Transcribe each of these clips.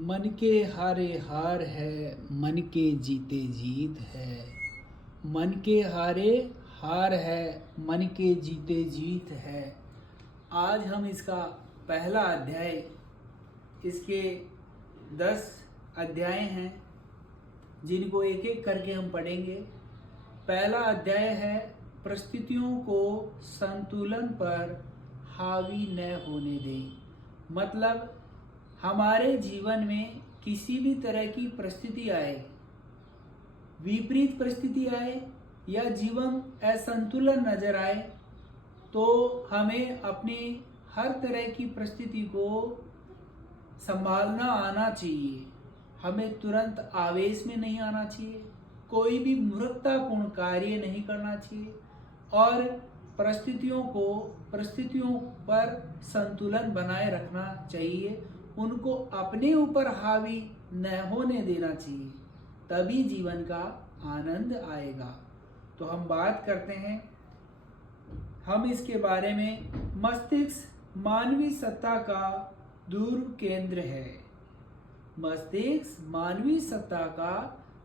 मन के हारे हार है, मन के जीते जीत है। मन के हारे हार है, मन के जीते जीत है। आज हम इसका पहला अध्याय, इसके 10 अध्याय हैं जिनको एक एक करके हम पढ़ेंगे। पहला अध्याय है परिस्थितियों को संतुलन पर हावी न होने दें। मतलब हमारे जीवन में किसी भी तरह की परिस्थिति आए, विपरीत परिस्थिति आए या जीवन असंतुलन नजर आए, तो हमें अपनी हर तरह की परिस्थिति को संभालना आना चाहिए। हमें तुरंत आवेश में नहीं आना चाहिए, कोई भी मूर्खतापूर्ण कार्य नहीं करना चाहिए और परिस्थितियों पर संतुलन बनाए रखना चाहिए। उनको अपने ऊपर हावी न होने देना चाहिए, तभी जीवन का आनंद आएगा। तो हम बात करते हैं, हम इसके बारे में मस्तिष्क मानवीय सत्ता का ध्रुव केंद्र है। मस्तिष्क मानवीय सत्ता का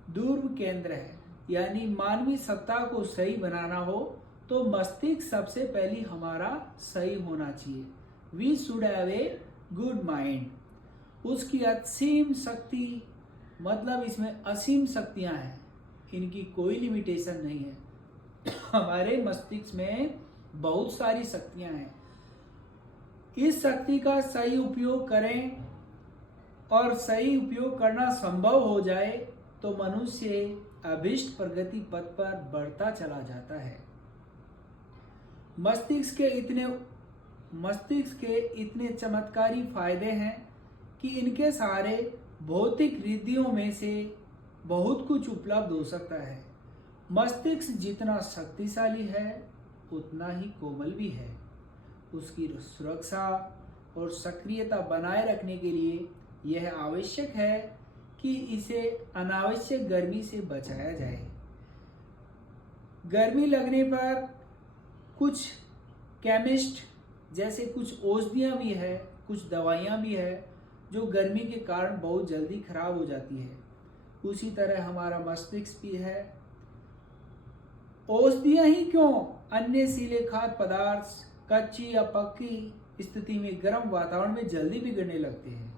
ध्रुव केंद्र है, यानी मानवीय सत्ता को सही बनाना हो तो मस्तिष्क सबसे पहले हमारा सही होना चाहिए। We should have a good mind. उसकी असीम शक्ति, मतलब इसमें असीम शक्तियां हैं, इनकी कोई लिमिटेशन नहीं है। हमारे मस्तिष्क में बहुत सारी शक्तियां हैं। इस शक्ति का सही उपयोग करें और सही उपयोग करना संभव हो जाए तो मनुष्य अभीष्ट प्रगति पथ पर बढ़ता चला जाता है। मस्तिष्क के इतने चमत्कारी फायदे हैं कि इनके सारे भौतिक रिद्धियों में से बहुत कुछ उपलब्ध हो सकता है। मस्तिष्क जितना शक्तिशाली है उतना ही कोमल भी है। उसकी सुरक्षा और सक्रियता बनाए रखने के लिए यह आवश्यक है कि इसे अनावश्यक गर्मी से बचाया जाए। गर्मी लगने पर कुछ केमिस्ट जैसे कुछ औषधियाँ भी है, कुछ दवाइयाँ भी है जो गर्मी के कारण बहुत जल्दी खराब हो जाती है। उसी तरह हमारा मस्तिष्क भी है। औषधियाँ ही क्यों, अन्य सीले खाद्य पदार्थ कच्ची या पक्की स्थिति में गर्म वातावरण में जल्दी बिगड़ने लगते हैं।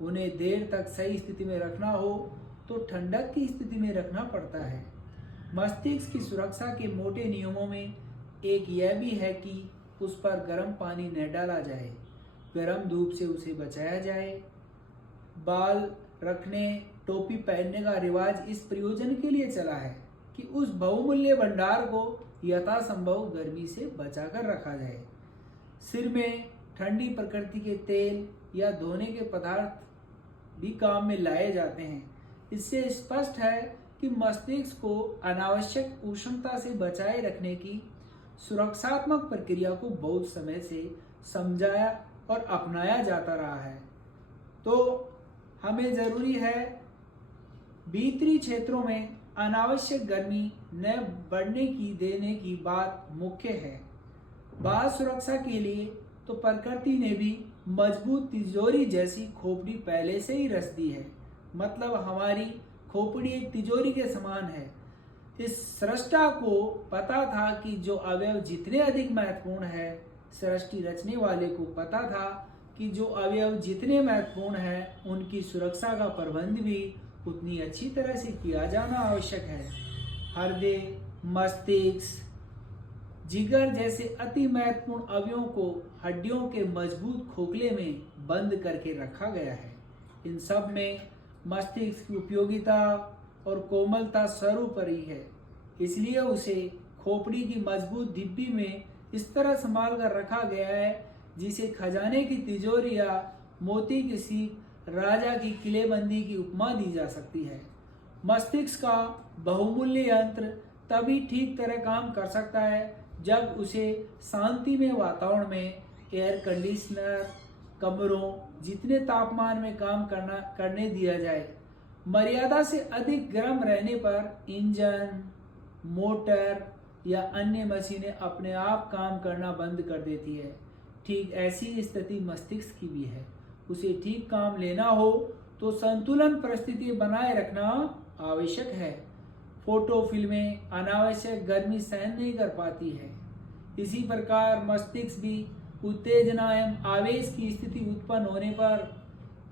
उन्हें देर तक सही स्थिति में रखना हो तो ठंडक की स्थिति में रखना पड़ता है। मस्तिष्क की सुरक्षा के मोटे नियमों में एक यह भी है कि उस पर गर्म पानी न डाला जाए, गर्म धूप से उसे बचाया जाए। बाल रखने, टोपी पहनने का रिवाज इस प्रयोजन के लिए चला है कि उस बहुमूल्य भंडार को यथासंभव गर्मी से बचाकर रखा जाए। सिर में ठंडी प्रकृति के तेल या धोने के पदार्थ भी काम में लाए जाते हैं। इससे स्पष्ट है कि मस्तिष्क को अनावश्यक उष्णता से बचाए रखने की सुरक्षात्मक प्रक्रिया को बहुत समय से समझाया और अपनाया जाता रहा है। तो हमें जरूरी है भीतरी क्षेत्रों में अनावश्यक गर्मी न बढ़ने की देने की बात मुख्य है। बाह्य सुरक्षा के लिए तो प्रकृति ने भी मजबूत तिजोरी जैसी खोपड़ी पहले से ही रच दी है। मतलब हमारी खोपड़ी एक तिजोरी के समान है। इस सृष्टा को पता था कि जो अवयव जितने अधिक महत्वपूर्ण है, सृष्टि रचने वाले को पता था कि जो अवयव जितने महत्वपूर्ण हैं उनकी सुरक्षा का प्रबंध भी उतनी अच्छी तरह से किया जाना आवश्यक है। हृदय, मस्तिष्क, जिगर जैसे अति महत्वपूर्ण अवयवों को हड्डियों के मजबूत खोखले में बंद करके रखा गया है। इन सब में मस्तिष्क की उपयोगिता और कोमलता सर्वोपरि है। इसलिए उसे खोपड़ी की मजबूत डिब्बी में इस तरह संभाल कर रखा गया है जिसे खजाने की तिजोरी या मोती की सीप राजा की किलेबंदी की उपमा दी जा सकती है। मस्तिष्क का बहुमूल्य यंत्र तभी ठीक तरह काम कर सकता है जब उसे शांति में वातावरण में एयर कंडीशनर कमरों जितने तापमान में काम करने दिया जाए। मर्यादा से अधिक गर्म रहने पर इंजन, मोटर या अन्य मशीनें अपने आप काम करना बंद कर देती है। ठीक ऐसी स्थिति मस्तिष्क की भी है। उसे ठीक काम लेना हो तो संतुलन परिस्थिति बनाए रखना आवश्यक है। फोटो फिल्में अनावश्यक गर्मी सहन नहीं कर पाती है। इसी प्रकार मस्तिष्क भी उत्तेजना एवं आवेश की स्थिति उत्पन्न होने पर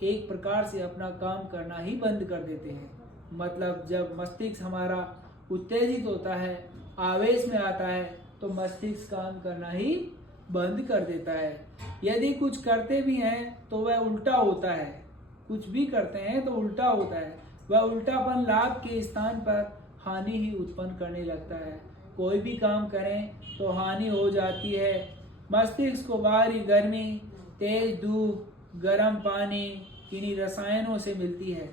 एक प्रकार से अपना काम करना ही बंद कर देते हैं। मतलब जब मस्तिष्क हमारा उत्तेजित होता है, आवेश में आता है, तो मस्तिष्क काम करना ही बंद कर देता है। यदि कुछ करते भी हैं तो वह उल्टा होता है। कुछ भी करते हैं तो उल्टा होता है। वह उल्टापन लाभ के स्थान पर हानि ही उत्पन्न करने लगता है। कोई भी काम करें तो हानि हो जाती है। मस्तिष्क को बाहरी गर्मी, तेज धूप, गर्म पानी, किन्हीं रसायनों से मिलती है,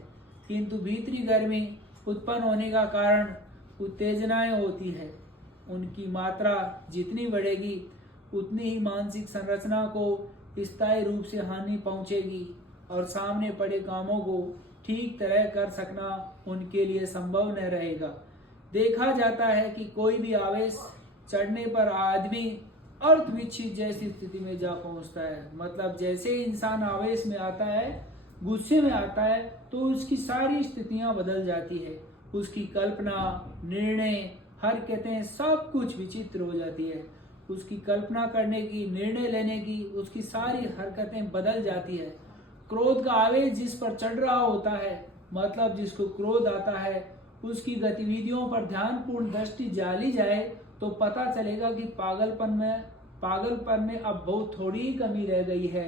किंतु भीतरी गर्मी उत्पन्न होने का कारण उत्तेजनाएं होती है। उनकी मात्रा जितनी बढ़ेगी उतनी ही मानसिक संरचना को स्थायी रूप से हानि पहुंचेगी और सामने पड़े कामों को ठीक तरह कर सकना उनके लिए संभव न रहेगा। देखा जाता है कि कोई भी आवेश चढ़ने पर आदमी अर्धविक्षिप्त जैसी स्थिति में जा पहुंचता है। मतलब जैसे इंसान आवेश में आता है, गुस्से में आता है, तो उसकी सारी स्थितियां बदल जाती है। उसकी कल्पना, निर्णय, हरकतें सब कुछ विचित्र हो जाती है। उसकी कल्पना करने की, निर्णय लेने की, उसकी सारी हरकतें बदल जाती है। क्रोध का आवेश जिस पर चढ़ रहा होता है, मतलब जिसको क्रोध आता है, उसकी गतिविधियों पर ध्यानपूर्ण दृष्टि डाली जाए तो पता चलेगा कि पागलपन में अब बहुत थोड़ी ही कमी रह गई है।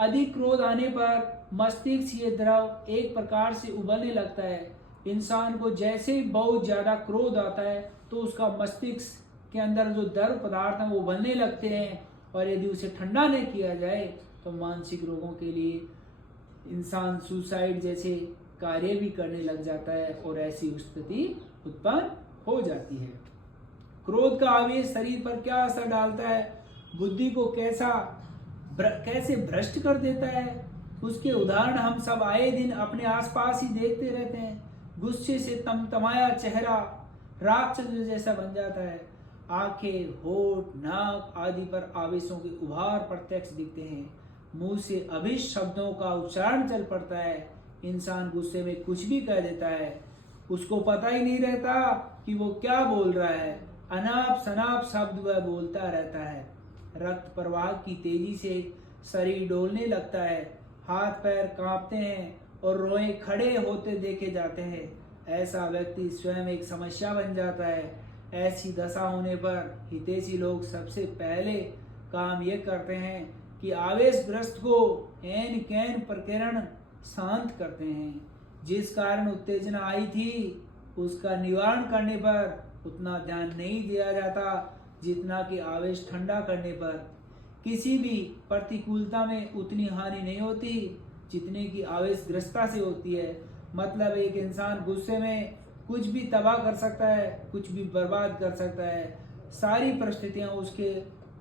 अधिक क्रोध आने पर मस्तिष्क ये द्रव एक प्रकार से उबलने लगता है। इंसान को जैसे ही बहुत ज्यादा क्रोध आता है तो उसका मस्तिष्क के अंदर जो द्रव पदार्थ हैं वो उबलने लगते हैं, और यदि उसे ठंडा नहीं किया जाए तो मानसिक रोगों के लिए इंसान सुसाइड जैसे कार्य भी करने लग जाता है और ऐसी स्थिति उत्पन्न हो जाती है। क्रोध का आवेश शरीर पर क्या असर डालता है, बुद्धि को कैसे भ्रष्ट कर देता है, उसके उदाहरण हम सब आए दिन अपने आसपास ही देखते रहते हैं। गुस्से से तमतमाया चेहरा राक्षस जैसा बन जाता है। आंखें, होठ, नाक आदि पर आवेशों के उभार प्रत्यक्ष दिखते हैं। मुंह से अभिष्ट शब्दों का उच्चारण चल पड़ता है। इंसान गुस्से में कुछ भी कह देता है, उसको पता ही नहीं रहता कि वो क्या बोल रहा है। अनाप शनाप शब्द वह बोलता रहता है। रक्त प्रवाह की तेजी से शरीर डोलने लगता है, हाथ पैर कांपते हैं और रोए खड़े होते देखे जाते हैं। ऐसा व्यक्ति स्वयं एक समस्या बन जाता है। ऐसी दशा होने पर हितैषी लोग सबसे पहले काम ये करते हैं कि आवेशग्रस्त को एन कैन प्रकरण शांत करते हैं। जिस कारण उत्तेजना आई थी उसका निवारण करने पर उतना ध्यान नहीं दिया जाता जितना कि आवेश ठंडा करने पर। किसी भी प्रतिकूलता में उतनी हानि नहीं होती जितने की आवेशग्रस्ता से होती है। मतलब एक इंसान गुस्से में कुछ भी तबाह कर सकता है, कुछ भी बर्बाद कर सकता है। सारी परिस्थितियां उसके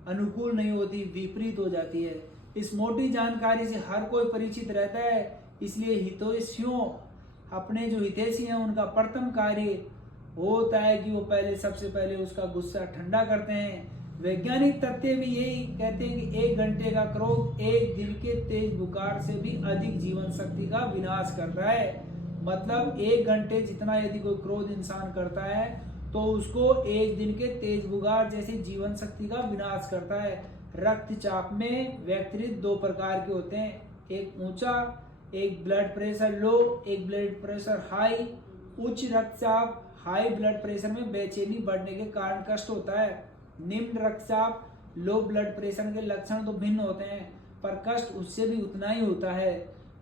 अनुकूल नहीं होती, विपरीत हो जाती है। इस मोटी जानकारी से हर कोई परिचित रहता है। इसलिए हितैषियों, अपने जो हितैषी हैं, उनका प्रथम कार्य होता है कि वो सबसे पहले उसका गुस्सा ठंडा करते हैं। वैज्ञानिक तथ्य भी यही कहते हैं कि 1 घंटे का क्रोध एक दिन के तेज बुखार से भी अधिक जीवन शक्ति का विनाश करता है। मतलब 1 घंटे जितना यदि कोई क्रोध इंसान करता है तो उसको 1 दिन के तेज बुखार जैसी जीवन शक्ति का विनाश करता है। रक्तचाप में व्यक्तिगत 2 प्रकार के होते हैं, एक ऊंचा, एक ब्लड प्रेशर लो, एक ब्लड प्रेशर हाई। उच्च रक्तचाप हाई ब्लड प्रेशर में बेचैनी बढ़ने के कारण कष्ट होता है। निम्न रक्तचाप लो ब्लड प्रेशर के लक्षण तो भिन्न होते हैं पर कष्ट उससे भी उतना ही होता है।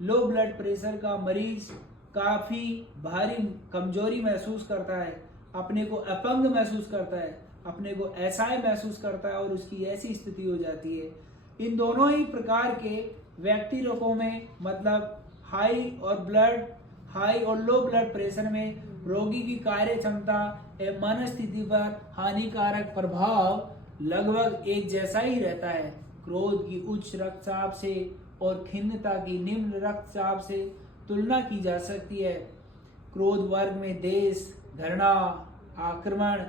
लो ब्लड प्रेशर का मरीज काफी भारी कमजोरी महसूस करता है, अपने को अपंग महसूस करता है, अपने को असहाय महसूस करता है और उसकी ऐसी स्थिति हो जाती है। इन दोनों ही प्रकार के व्यक्ति लोगों में मतलब हाई और लो ब्लड प्रेशर में रोगी की कार्य क्षमता एवं मनस्थिति पर हानिकारक प्रभाव लगभग एक जैसा ही रहता है। क्रोध की उच्च रक्तचाप से और खिन्नता की निम्न रक्तचाप से तुलना की जा सकती है। क्रोध वर्ग में देश, घृणा, आक्रमण,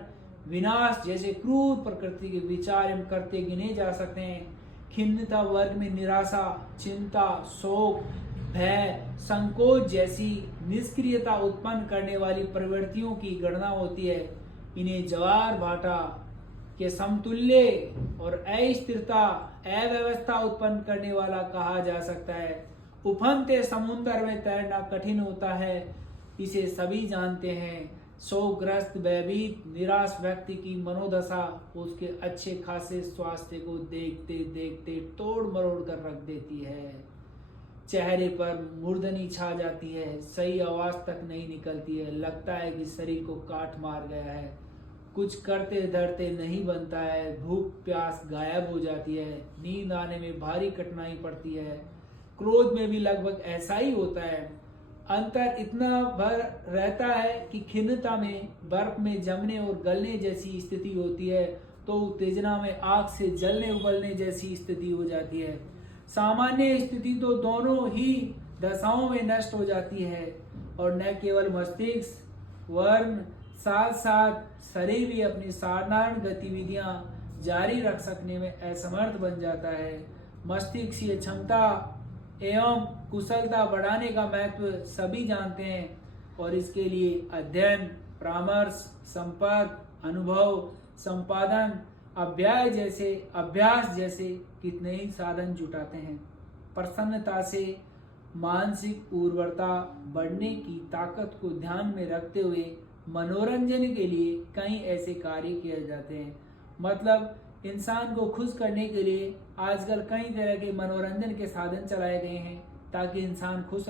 विनाश जैसे क्रूर प्रकृति के विचार एवं कृत्य गिने जा सकते हैं। खिन्नता वर्ग में निराशा, चिंता, शोक, भय, संकोच जैसी निष्क्रियता उत्पन्न करने वाली प्रवृत्तियों की गणना होती है। इन्हें ज्वार भाटा के समतुल्य और अस्थिरता, अव्यवस्था उत्पन्न करने वाला कहा जा सकता है। उफनते समुद्र में तैरना कठिन होता है, इसे सभी जानते हैं। शोकग्रस्त, भयभीत, निराश व्यक्ति की मनोदशा उसके अच्छे खासे स्वास्थ्य को देखते देखते तोड़ मरोड़ कर रख देती है। चेहरे पर मुर्दनी छा जाती है, सही आवाज तक नहीं निकलती है, लगता है कि शरीर को काट मार गया है, कुछ करते धरते नहीं बनता है, भूख प्यास गायब हो जाती है, नींद आने में भारी कठिनाई पड़ती है। क्रोध में भी लगभग ऐसा ही होता है। अंतर इतना भर रहता है कि खिन्नता में बर्फ में जमने और गलने जैसी स्थिति होती है, तो उत्तेजना में आग से जलने उबलने जैसी स्थिति हो जाती है। सामान्य स्थिति तो दोनों ही दशाओं में नष्ट हो जाती है, और न केवल मस्तिष्क वर्ण साथ साथ शरीर भी अपनी साधारण गतिविधियां जारी रख सकने में असमर्थ बन जाता है। मस्तिष्क की क्षमता एवं कुशलता बढ़ाने का महत्व सभी जानते हैं, और इसके लिए अध्ययन, परामर्श, संपर्क, अनुभव, संपादन, अभ्यास जैसे कितने ही साधन जुटाते हैं। प्रसन्नता से मानसिक उर्वरता बढ़ने की ताकत को ध्यान में रखते हुए मनोरंजन के लिए कई ऐसे कार्य किए जाते हैं। मतलब इंसान को खुश करने के लिए आजकल कई तरह के मनोरंजन के साधन चलाए गए हैं, ताकि इंसान खुश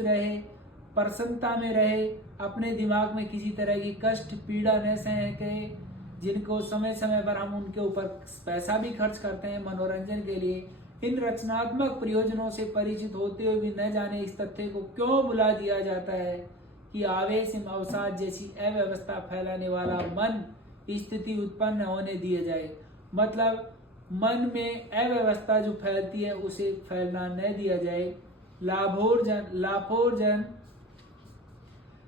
रहे, प्रसन्नता में रहे, अपने दिमाग में किसी तरह की कष्ट पीड़ा न सहे, जिनको समय समय पर हम उनके ऊपर पैसा भी खर्च करते हैं मनोरंजन के लिए। इन रचनात्मक प्रयोजनों से परिचित होते हुए भी न जाने इस तथ्य को क्यों भुला दिया जाता है कि आवेश एवं अवसाद जैसी अव्यवस्था फैलाने वाला मन स्थिति उत्पन्न होने दिया जाए। मतलब मन में अव्यवस्था जो फैलती है उसे फैलना न दिया जाए। लाभोर्जन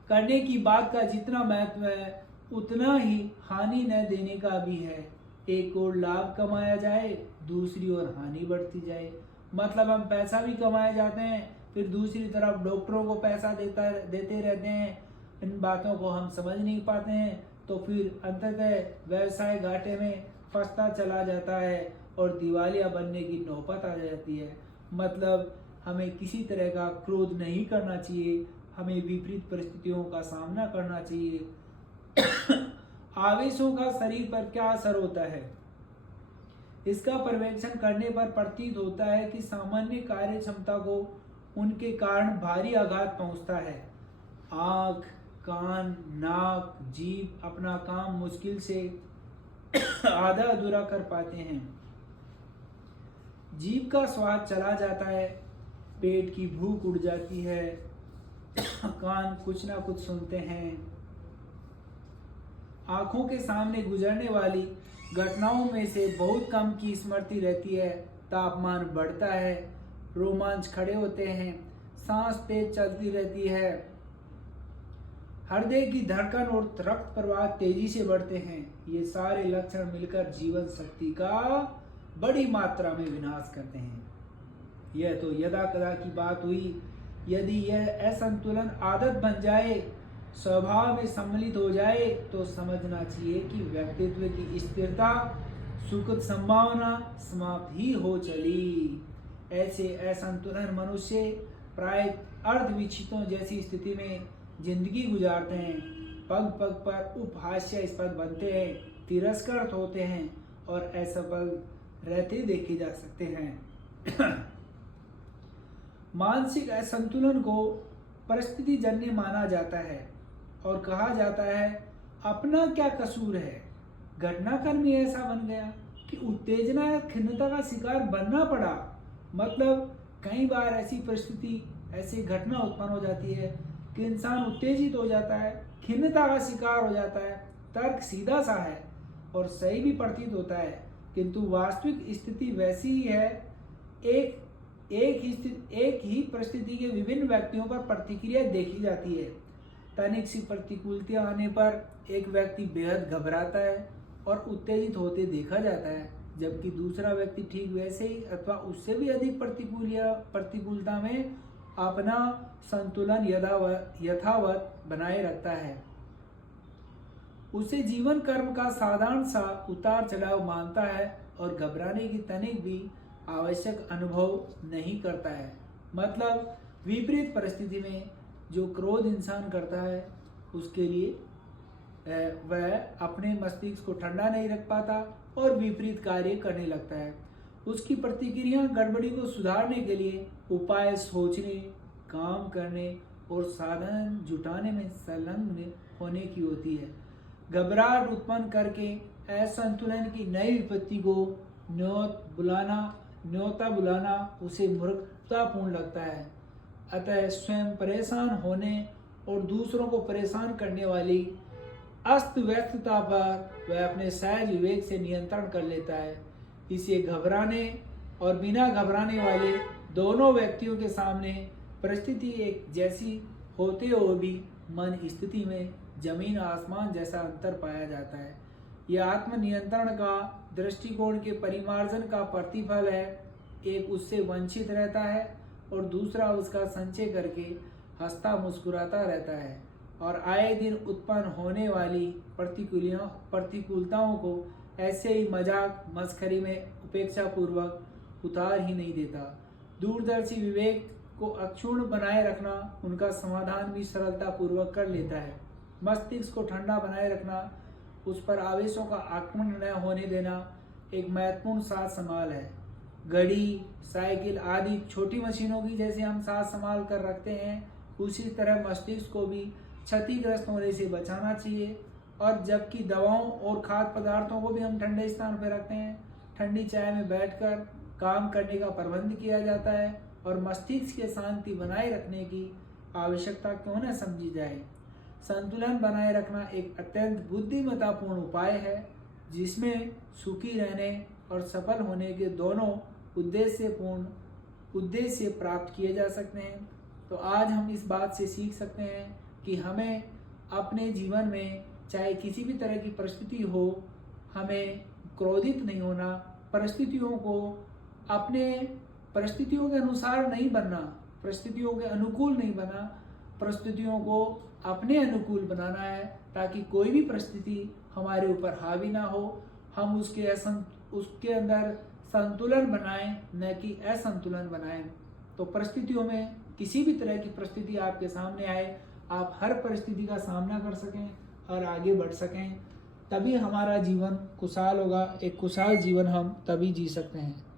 करने की बात का जितना महत्व है उतना ही हानि न देने का भी है। एक ओर लाभ कमाया जाए, दूसरी ओर हानि बढ़ती जाए। मतलब हम पैसा भी कमाए जाते हैं, फिर दूसरी तरफ डॉक्टरों को पैसा देते रहते हैं। इन बातों को हम समझ नहीं पाते हैं, तो फिर अंततः व्यवसाय घाटे में फंसता चला जाता है और दिवालिया बनने की नौबत आ जाती है। मतलब हमें किसी तरह का क्रोध नहीं करना चाहिए, हमें विपरीत परिस्थितियों का सामना करना चाहिए। आवेशों का शरीर पर क्या असर होता है, इसका पर्यवेक्षण करने पर प्रतीत होता है कि सामान्य कार्य क्षमता को उनके कारण भारी आघात पहुंचता है। आंख, कान, नाक, जीभ अपना काम मुश्किल से आधा अधूरा कर पाते हैं। जीभ का स्वाद चला जाता है, पेट की भूख उड़ जाती है, कान कुछ ना कुछ सुनते हैं। आंखों के सामने गुजरने वाली घटनाओं में से बहुत कम की स्मृति रहती है। तापमान बढ़ता है, रोमांच खड़े होते हैं, सांस तेज चलती रहती है, हृदय की धड़कन और रक्त प्रवाह तेजी से बढ़ते हैं। ये सारे लक्षण मिलकर जीवन शक्ति का बड़ी मात्रा में विनाश करते हैं। यह तो यदा कदा की बात हुई। यदि यह असंतुलन आदत बन जाए, स्वभाव में सम्मिलित हो जाए, तो समझना चाहिए कि व्यक्तित्व की स्थिरता, सुखद संभावना समाप्त ही हो चली। ऐसे असंतुलन मनुष्य प्राय अर्धविक्षितों जैसी स्थिति में जिंदगी गुजारते हैं, पग पग पर उपहास्यास्पद बनते हैं, तिरस्कृत होते हैं और असफल रहते देखे जा सकते हैं। मानसिक असंतुलन को परिस्थिति जन्य माना जाता है और कहा जाता है अपना क्या कसूर है। घटनाक्रम ही ऐसा बन गया कि उत्तेजना या खिन्नता का शिकार बनना पड़ा। मतलब कई बार ऐसी परिस्थिति, ऐसी घटना उत्पन्न हो जाती है कि इंसान उत्तेजित हो जाता है, खिन्नता का शिकार हो जाता है। तर्क सीधा सा है और सही भी प्रतीत होता है, किंतु वास्तविक स्थिति वैसी ही है। एक ही परिस्थिति के विभिन्न व्यक्तियों पर प्रतिक्रिया देखी जाती है। तनिक सी प्रतिकूलता आने पर एक व्यक्ति बेहद घबराता है और उत्तेजित होते देखा जाता है, जबकि दूसरा व्यक्ति ठीक वैसे ही अथवा उससे भी अधिक प्रतिकूलता में अपना संतुलन यथावत बनाए रखता है। उसे जीवन कर्म का साधारण सा उतार चढ़ाव मानता है और घबराने की तनिक भी आवश्यक अनुभव नहीं करता है। मतलब विपरीत परिस्थिति में जो क्रोध इंसान करता है उसके लिए वह अपने मस्तिष्क को ठंडा नहीं रख पाता और विपरीत कार्य करने लगता है। उसकी प्रतिक्रिया गड़बड़ी को सुधारने के लिए उपाय सोचने, काम करने और साधन जुटाने में संलग्न होने की होती है। घबराहट उत्पन्न करके असंतुलन की नई विपत्ति को न्योता बुलाना उसे मूर्खतापूर्ण लगता है। अतः स्वयं परेशान होने और दूसरों को परेशान करने वाली अस्त व्यस्तता पर वह अपने सहज विवेक से नियंत्रण कर लेता है। इसे घबराने और बिना घबराने वाले दोनों व्यक्तियों के सामने परिस्थिति एक जैसी होते हुए भी मन स्थिति में जमीन आसमान जैसा अंतर पाया जाता है। यह आत्मनियंत्रण का दृष्टिकोण के परिमार्जन का प्रतिफल है। एक उससे वंचित रहता है और दूसरा उसका संचय करके हंसता मुस्कुराता रहता है और आए दिन उत्पन्न होने वाली प्रतिकूलताओं को ऐसे ही मजाक मस्खरी में उपेक्षा पूर्वक उतार ही नहीं देता। दूरदर्शी विवेक को अक्षुण्ण बनाए रखना उनका समाधान भी सरलता पूर्वक कर लेता है। मस्तिष्क को ठंडा बनाए रखना, उस पर आवेशों का आक्रमण न होने देना एक महत्वपूर्ण साज संभाल है। घड़ी, साइकिल आदि छोटी मशीनों की जैसे हम साज संभाल कर रखते हैं, उसी तरह मस्तिष्क को भी क्षतिग्रस्त होने से बचाना चाहिए। और जबकि दवाओं और खाद्य पदार्थों को भी हम ठंडे स्थान पर रखते हैं, ठंडी चाय में बैठकर काम करने का प्रबंध किया जाता है और मस्तिष्क की शांति बनाए रखने की आवश्यकता क्यों न समझी जाए। संतुलन बनाए रखना एक अत्यंत बुद्धिमत्तापूर्ण उपाय है जिसमें सुखी रहने और सफल होने के दोनों उद्देश्य प्राप्त किए जा सकते हैं। तो आज हम इस बात से सीख सकते हैं कि हमें अपने जीवन में चाहे किसी भी तरह की परिस्थिति हो, हमें क्रोधित नहीं होना, परिस्थितियों के अनुसार नहीं बनना, परिस्थितियों के अनुकूल नहीं बना, परिस्थितियों को अपने अनुकूल बनाना है ताकि कोई भी परिस्थिति हमारे ऊपर हावी ना हो। हम उसके अंदर संतुलन बनाएं, न कि असंतुलन बनाएं। तो परिस्थितियों में किसी भी तरह की परिस्थिति आपके सामने आए, आप हर परिस्थिति का सामना कर सकें और आगे बढ़ सकें, तभी हमारा जीवन खुशहाल होगा। एक खुशहाल जीवन हम तभी जी सकते हैं।